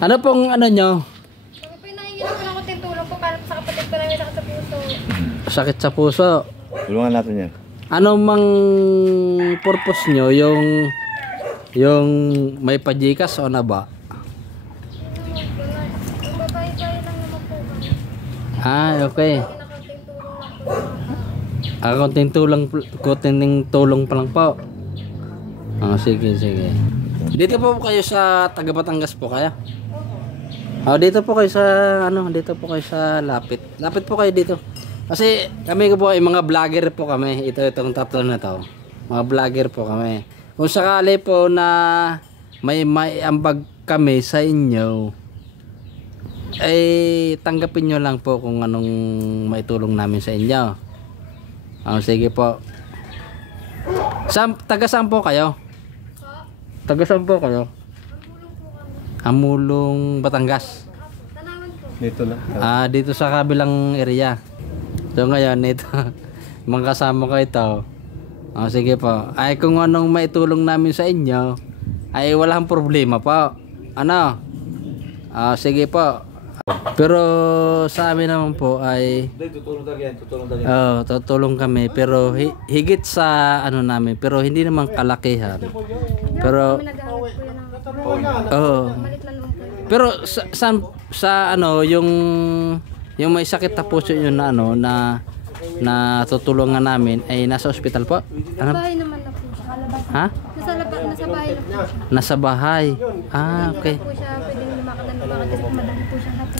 Ano pong ano nyo? Kami po nahingilan ko ng konting tulong po para sa kapatid ko namin sakit sa puso. Sakit sa puso. Tulungan natin yan. Ano mang purpose nyo? Yung may pajikas o na ba? Yung babae-bae lang naman po kami. Okay. Konting tulong lang po. Konting tulong pa lang po. Sige. Dito po kayo sa taga Batangas po kaya? Dito po kayo sa dito po kayo sa Lapit. Lapit po kayo dito. Kasi kami po ay mga vlogger po kami. Itong tatlo na to. Mga vlogger po kami. Kung sakali po na may ambag kami sa inyo, ay tanggapin nyo lang po kung anong maitulong namin sa inyo. Sige po. Taga saan po kayo? Taga saan po kayo? Amulong, Batangas. Tanawan po. Dito lang. Dito sa kabilang area. So ngayon ito, mga kasama ko ito. Sige po. Ay kung anong maitulong namin sa inyo, ay walang problema po. Sige po. Pero sa amin naman po ay Tutulong talaga yan. tutulong kami pero higit sa namin, pero hindi naman kalakihan. Pero Kami naghahanap po yan ng malit na naman po yun. pero sa yung may sakit na puso yun na tutulungan namin ay nasa ospital po. Sa bahay naman na po siya. Ha? Nasa bahay na po siya. Nasa bahay. Okay. Hindi na po siya pwedeng lumakad kasi madami po siya hati.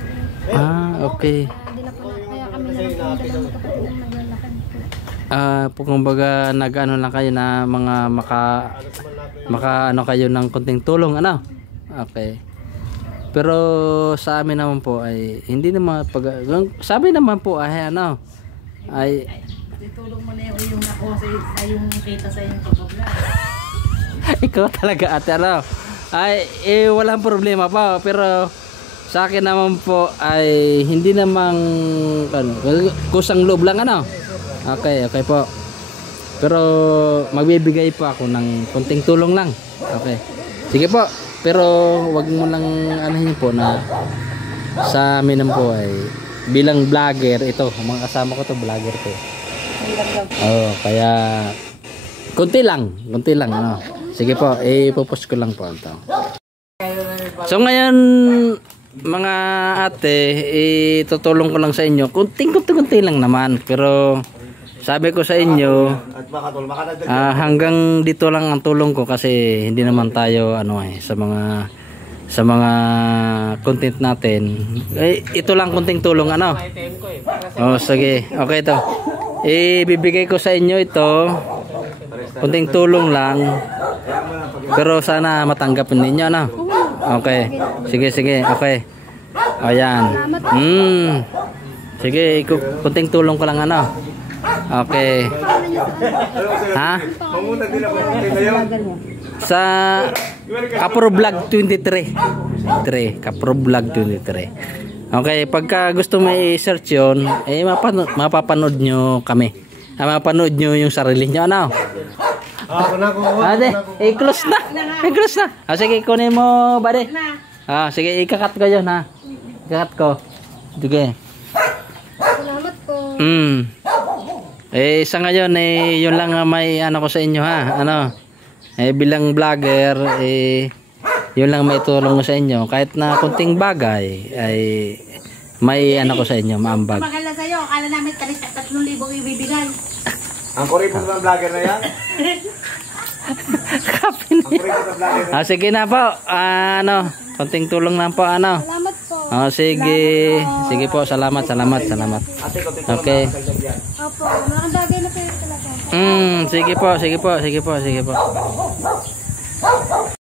Okay. Hindi na po kaya kami na lang po yung dalawang kapatid ng naglalakad po. Kumbaga nag-ano lang kayo na mga maka kayo ng konting tulong Okay. Pero sa amin naman po ay hindi naman sabi naman po ay ay itulong mo na yung nakuha sa yung kita sa yung pag-vlog. ikaw talaga ate ay walang problema pa, pero sa akin naman po ay hindi namang kusang loob lang Okay po. Pero magbibigay pa ako ng konting tulong lang. Okay. Sige po. Pero wag mo lang anahin po na sa amin naman po ay bilang vlogger ito, mga kasama ko to vlogger to. Kaya konti lang Sige po, ipopost ko lang po ito. So ngayon mga ate, itutulong ko lang sa inyo. Kunti lang naman, pero sabi ko sa inyo, hanggang dito lang ang tulong ko kasi hindi naman tayo sa mga content natin. Ito lang kunting tulong sige. Okay to. Ibibigay ko sa inyo ito. Kunting tulong lang. Pero sana matanggapin ninyo Okay. Sige. Okay. Ayan. Sige, kunting tulong ko lang Okay. Ha? Sa Kapro Vlog 23. Kapro Vlog 23. Okay, pagka gusto mo i-search yun, mapapanood nyo kami. Mapapanood nyo yung sarili nyo. Close na. Sige, kunin mo, bade. Sige, ikakat ko yun, Ikakat ko. Sige. Salamat po. Sa ngayon yun lang may ko sa inyo bilang vlogger yun lang may tulong sa inyo, kahit na kunting bagay ay may ko sa inyo, maambag. Magala sa'yo, akala namin 3,000 ibibigay. Ang kuripot ng vlogger na yan? Sige na po, konting tulong lang po, Salamat po. Sige po, salamat. Okay. Opo, malaking bagay na po yung talaga. Sige po.